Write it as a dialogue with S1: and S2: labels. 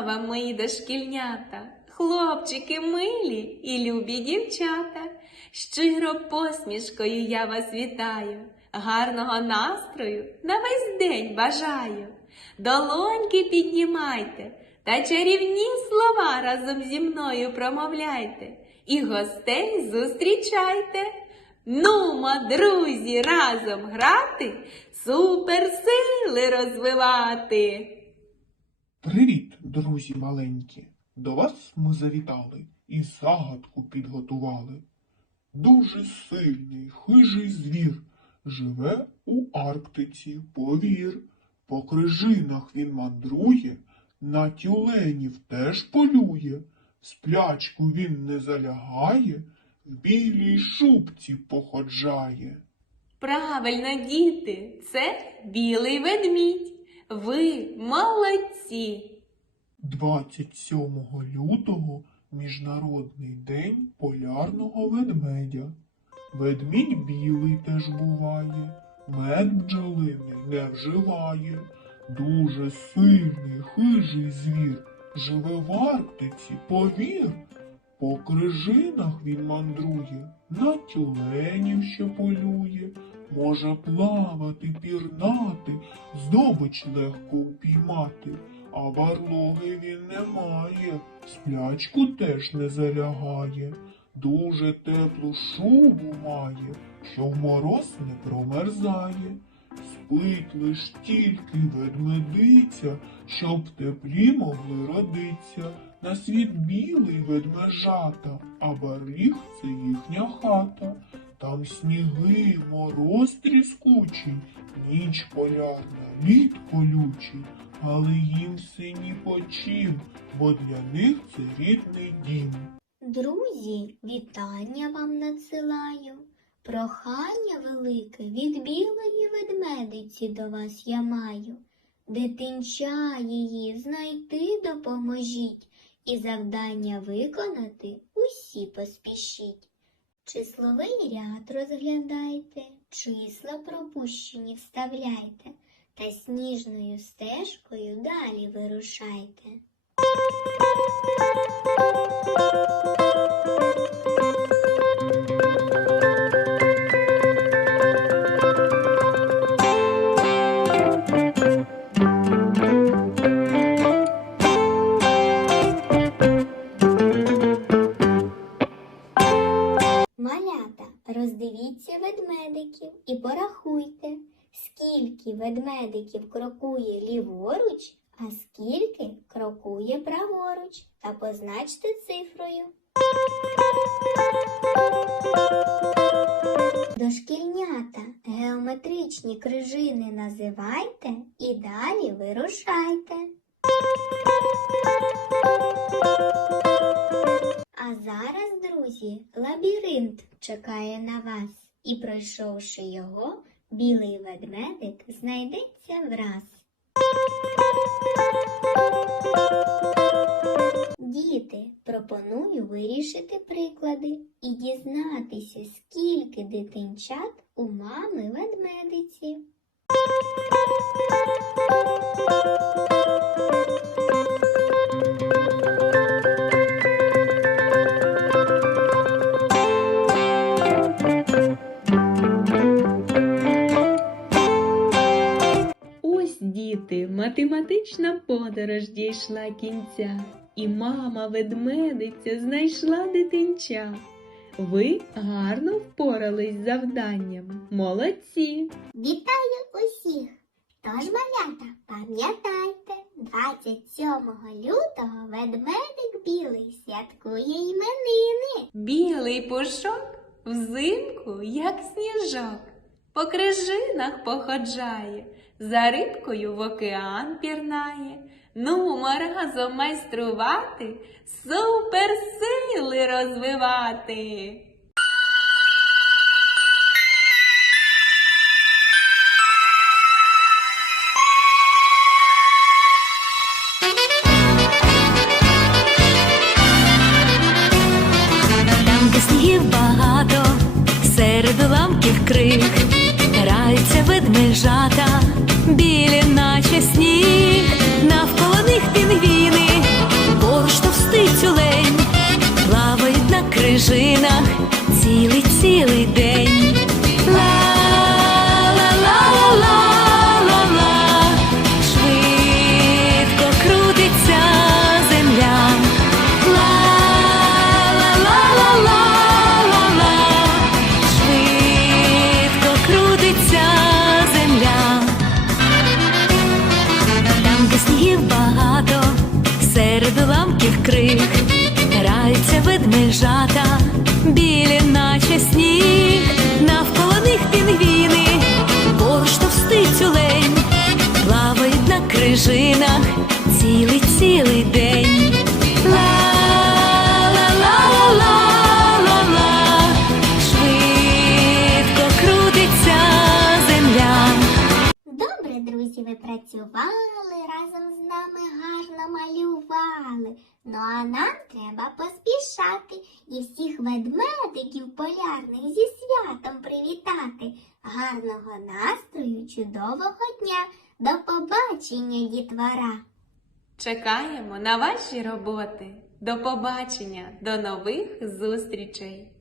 S1: вам, мої дошкільнята, хлопчики милі і любі дівчата. Щиро посмішкою я вас вітаю, гарного настрою на весь день бажаю. Долоньки піднімайте та чарівні слова разом зі мною промовляйте і гостей зустрічайте. Нумо, друзі, разом грати, суперсили розвивати.
S2: Привіт, друзі маленькі! До вас ми завітали і загадку підготували. Дуже сильний хижий звір живе у Арктиці, повір. По крижинах він мандрує, на тюленів теж полює. Сплячку він не залягає, в білій шубці походжає.
S1: Правильно, діти, це білий ведмідь. Ви молодці.
S2: 27 лютого Міжнародний день полярного ведмедя. Ведмідь білий теж буває, мед бджолиний не вживає. Дуже сильний хижий звір живе в Арктиці, повір. По крижинах він мандрує, на тюленів ще полює, може плавати, пірнати, здобич легко упіймати. А барлоги він не має, сплячку теж не залягає, дуже теплу шубу має, що в мороз не промерзає. Спить лиш тільки ведмедиця, щоб теплі могли родиться. На світ білий ведмежата, а барліг це їхня хата. Там сніги, мороз тріскучий, ніч полярна, лід колючий, але їм сині почим, бо для них це рідний дім.
S3: Друзі, вітання вам надсилаю. Прохання велике від білої ведмедиці до вас я маю. Дитинча її знайти допоможіть і завдання виконати усі поспішіть. Числовий ряд розглядайте, числа пропущені вставляйте та сніжною стежкою далі вирушайте. Ведмедиків і порахуйте, скільки ведмедиків крокує ліворуч, а скільки крокує праворуч, та позначте цифрою. Дошкільнята, геометричні крижини називайте і далі вирушайте. А зараз, друзі, лабіринт чекає на вас, і пройшовши його, білий ведмедик знайдеться враз. Діти, пропоную вирішити приклади і дізнатися, скільки дитинчат у мами ведмедиці.
S1: Діти, математична подорож дійшла кінця, і мама ведмедиця знайшла дитинча. Ви гарно впорались з завданням. Молодці!
S3: Вітаю усіх! Тож, малята, пам'ятайте, 27 лютого ведмедик білий святкує іменини.
S1: Білий пушок взимку, як сніжок, по крижинах походжає, за рибкою в океан пірнає. Ну, разом майструвати, суперсили розвивати.
S4: Серед уламків крик, Медвежата білі, наче сніг, навколо них пінгвіни, поштовсти тюлень, плавить на крижинах цілий цілий день. ла, ла, ла, ла, ла, ла, швидко крутиться земля.
S3: Добре, друзі, ви працювали нами гарно малювали. Ну а нам треба поспішати і всіх ведмедиків полярних зі святом привітати. Гарного настрою, чудового дня. До побачення, дітвора!
S1: Чекаємо на ваші роботи. До побачення, до нових зустрічей!